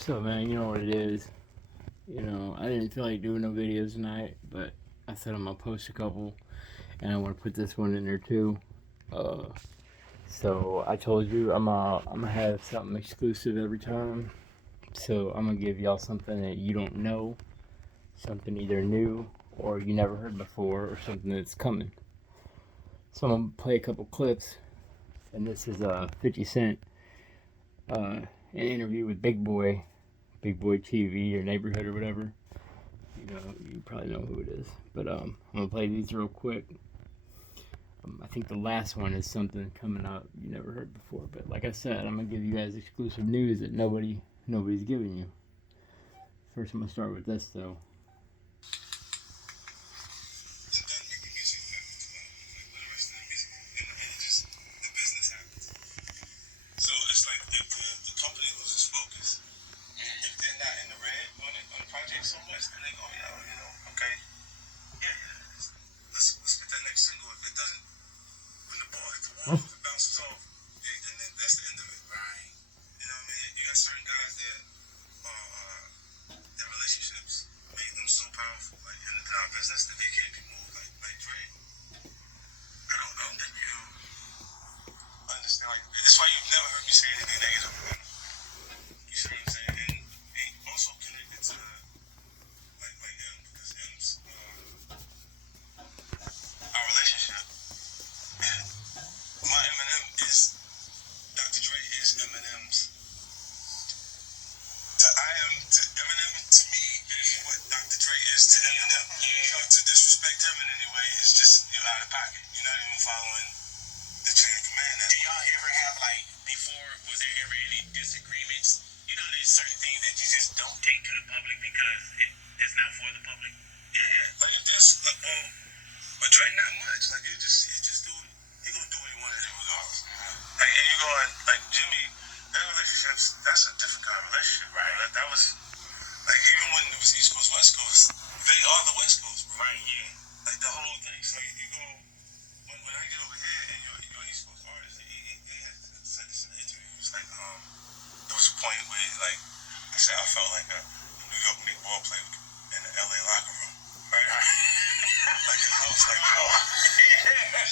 So, man, you know what it is. I didn't feel like doing no videos tonight, but I said I'm gonna post a couple, and I want to put this one in there too. Uh, so I told you I'm gonna have something exclusive every time. So I'm gonna give y'all something that you don't know, something either new or you never heard before, or something that's coming. So I'm gonna play a couple clips, and this is 50 Cent, an interview with Big Boy TV or Neighborhood or whatever. You probably know who it is. But I'm gonna play these real quick. I think the last one is something coming up you never heard before. But like I said, I'm gonna give you guys exclusive news that nobody's giving you. First, I'm gonna start with this though.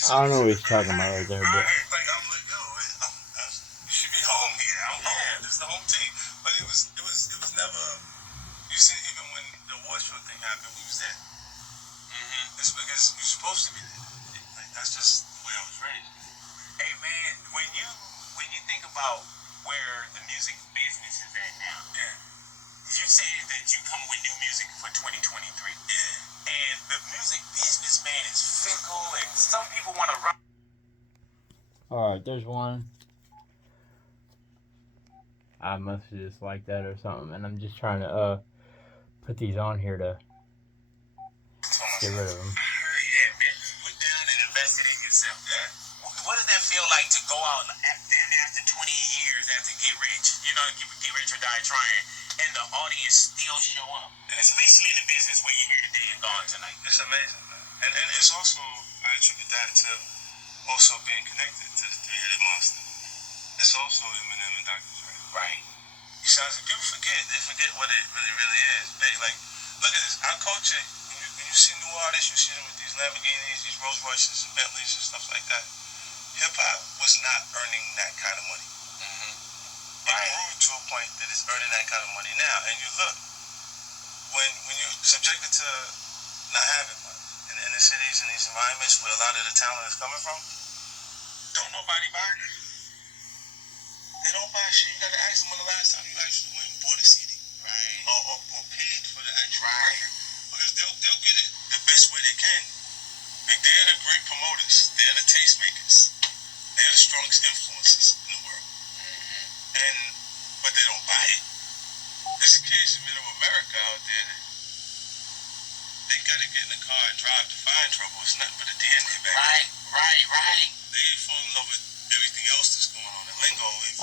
I don't know what he's talking about right there, but all right, there's one. I must have just liked that or something, and I'm just trying to put these on here to get rid of them.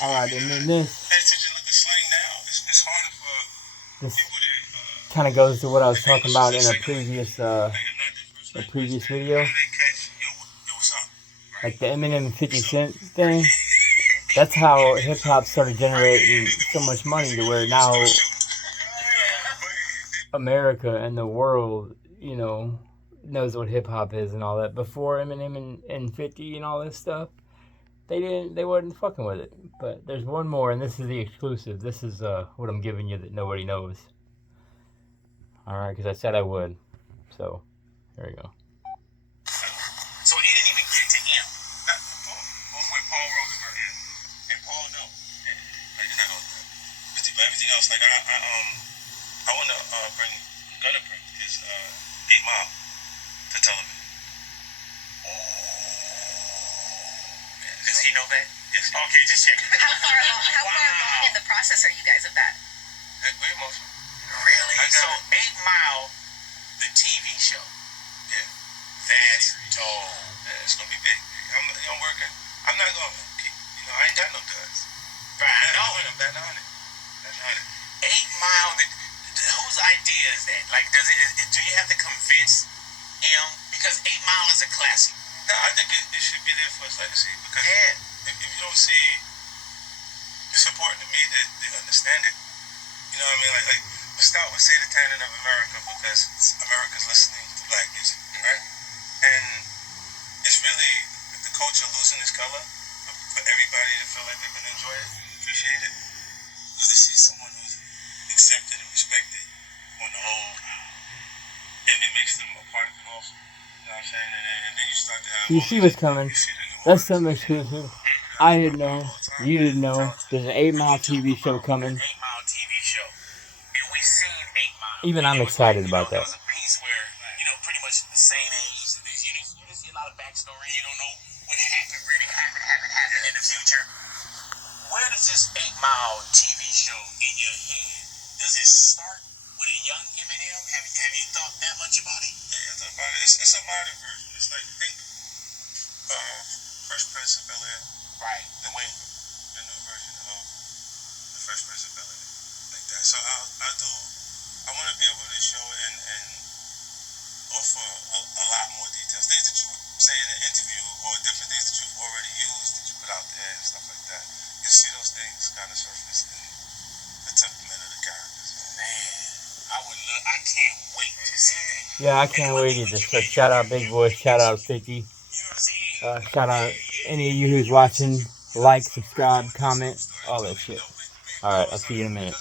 All right, and then this kind of goes to what I was talking about in a previous video, like the Eminem 50 Cent thing. That's how hip hop started generating so much money to where now America and the world, knows what hip hop is and all that. Before Eminem and 50 and all this stuff, they wasn't fucking with it. But there's one more, and this is the exclusive. This is what I'm giving you that nobody knows. All right, because I said I would. So there you go. So it didn't even get to him. When Paul Rosenberg, and Paul no, everything else. Like I want to gonna bring his 8 Mile to television. Does he know that? Yes. Okay, just check. How far along in the process are you guys of that? We're emotional. Really? So 8 Mile, the TV show. Yeah. That's dope. Yeah, it's gonna be big. I'm working. I'm not gonna keep. I ain't got no duds. Right, I know. I'm betting on it. 8 Mile. Whose idea is that? Like, do you have to convince him? Because 8 Mile is a classic. No, I think it should be there for its legacy. Because if you don't see, it's important to me that they understand it. You know what I mean? Like we start with Say the Tanning of America because America's listening to black music, right? And it's really the culture losing its color for everybody to feel like they can enjoy it, appreciate it. Because they see someone who's accepted and respected on the whole, and it makes them a part of it also. You know what I'm saying? And then you start to have. You see what's coming. That's something exclusive. I didn't know. You didn't know. There's an 8 Mile TV show coming. 8 Mile TV show. And we seen 8 Mile. Even I'm excited about that. There was a piece where, pretty much the same age. You don't see a lot of backstory. You don't know what really happened in the future. Where does this 8 Mile TV show in your head? Does it start with a young Eminem? Have you thought that much about it? Yeah, I thought about it. It's a modern version. It's like, think Fresh Prince of Bel-Air. Right. The new version of the Fresh Prince of Bel-Air. Like that. So I want to be able to show it and offer a lot more details. Things that you would say in an interview or different things that you've already used that you put out there and stuff like that. You see those things kind of surface in the temperament of the characters. Man, I can't wait to see that. Yeah, I can't wait either. So shout out Big Boy, shout out 50. Shout out any of you who's watching. Like, subscribe, comment, all that shit. Alright, I'll see you in a minute.